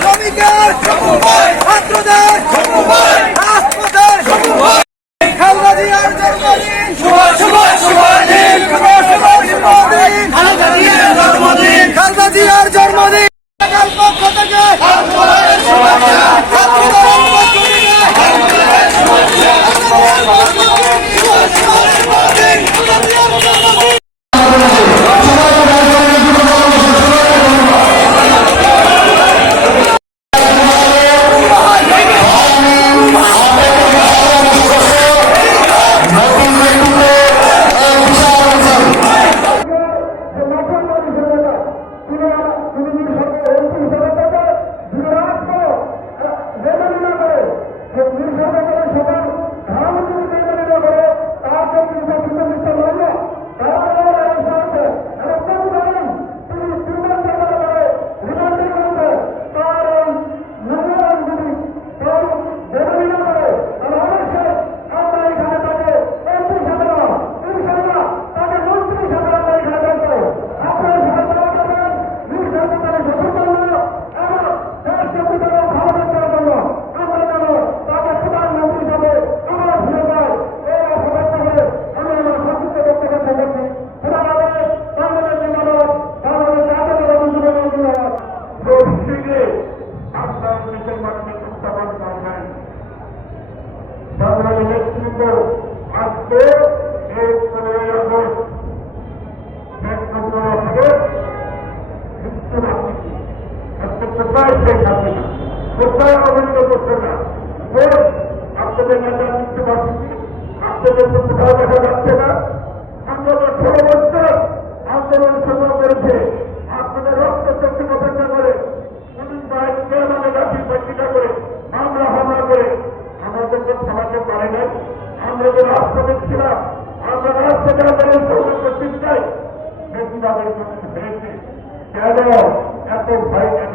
শ্রমিকের ছাত্রদের Can you প্রত্যেকে আপনার মুসলমানকে উত্থাপন করবেন বাংলাদেশ নেতৃত্ব আজকে এই পনেরোই আগস্ট রহমানের মৃত্যুবার্ষিকী আজকে কোথায় শেখ হাসিনা কোথায় অবৈধ করছে না রাষ্ট্রপতি ছিলাম আমরা রাষ্ট্রপতি আন্দোলন সফল করতে চাই। বেশিরভাগের মধ্যে হয়েছে। কেন? এত ভয় কেন?